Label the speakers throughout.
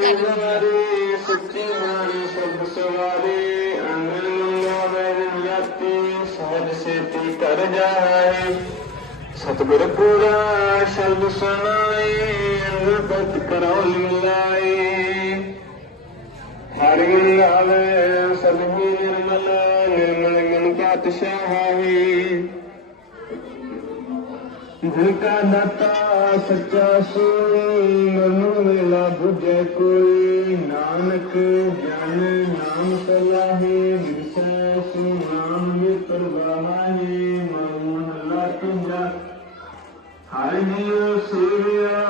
Speaker 1: ਤੇ ਕਰ ਲੈਂਦੀ ਹਾਂ।
Speaker 2: ਸੱਚੀ ਬਾਣੀ ਸਭ ਸਵਾਰੇ ਅੰਗਨ ਮੰਗਾ ਵੈਨ ਜਾਤੀ ਸਹਜ ਸੇਤੀ ਕਰ ਜਾਏ, ਸਤਿਗੁਰ ਪੂਰਾ ਸ਼ਬਦ ਸੁਣਾਏ। ਅੰਗ ਪਤ ਕਰੋ ਮਿਲਾਏ ਹਰਿ ਗੁਣ ਆਵੇ ਸਤਿਗੁਰ ਨਿਰਮਲ ਨਿਰਮਲ ਗੁਣ ਪਾਤਸ਼ਾਹੀ ਦਿਲ ਕਾ ਦਾਤਾ ਸੱਚਾ ਸੋਈ ਮਨੁ ਮੇਲਾ ਬੁਝੇ ਕੋਈ। ਨਾਨਕ ਜਨ ਨਾਮ ਸਲਾਹੇ ਵਿਸੈ ਸੁ ਨਾਮ ਪ੍ਰਵਾਹੇ ਮਨ ਲਾ ਤੁਝਾ ਹਰਿ ਜੀਉ ਸੇਵਿਆ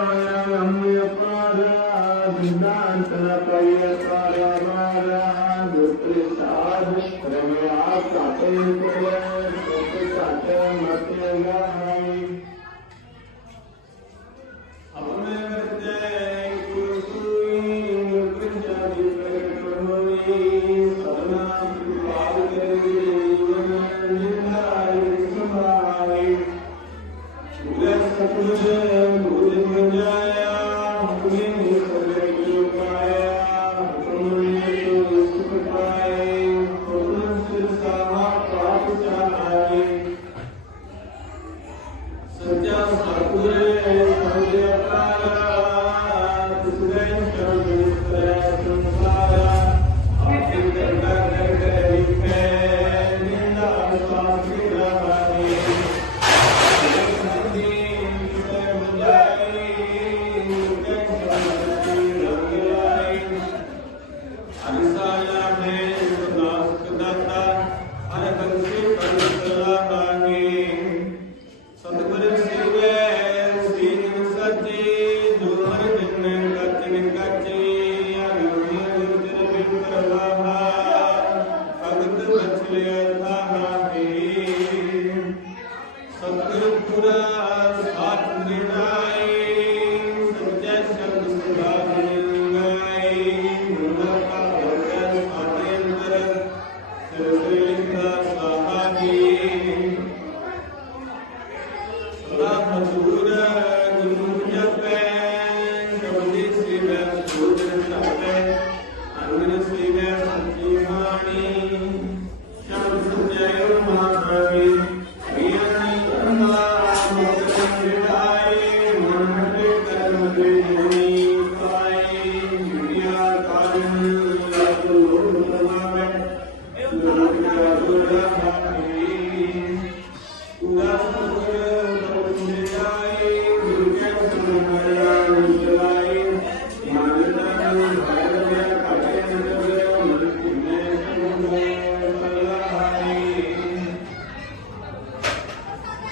Speaker 2: ਅਮਿ ਅਪਾਰਾ ਦਿਨਾਂਤ ਨ ਪਈ ਅਪਾਰਾ ਮਾਰਾ ਗੁਰ ਪ੍ਰਸਾਦ ਰਮਿਆ ਕਾਟੇ ਕੋਲੇ ਕੋਟੇ ਕਾਟੇ ਮਤਿ قل الهدى قل الهدى ਸਤਿਗੁਰ ਸਾਥ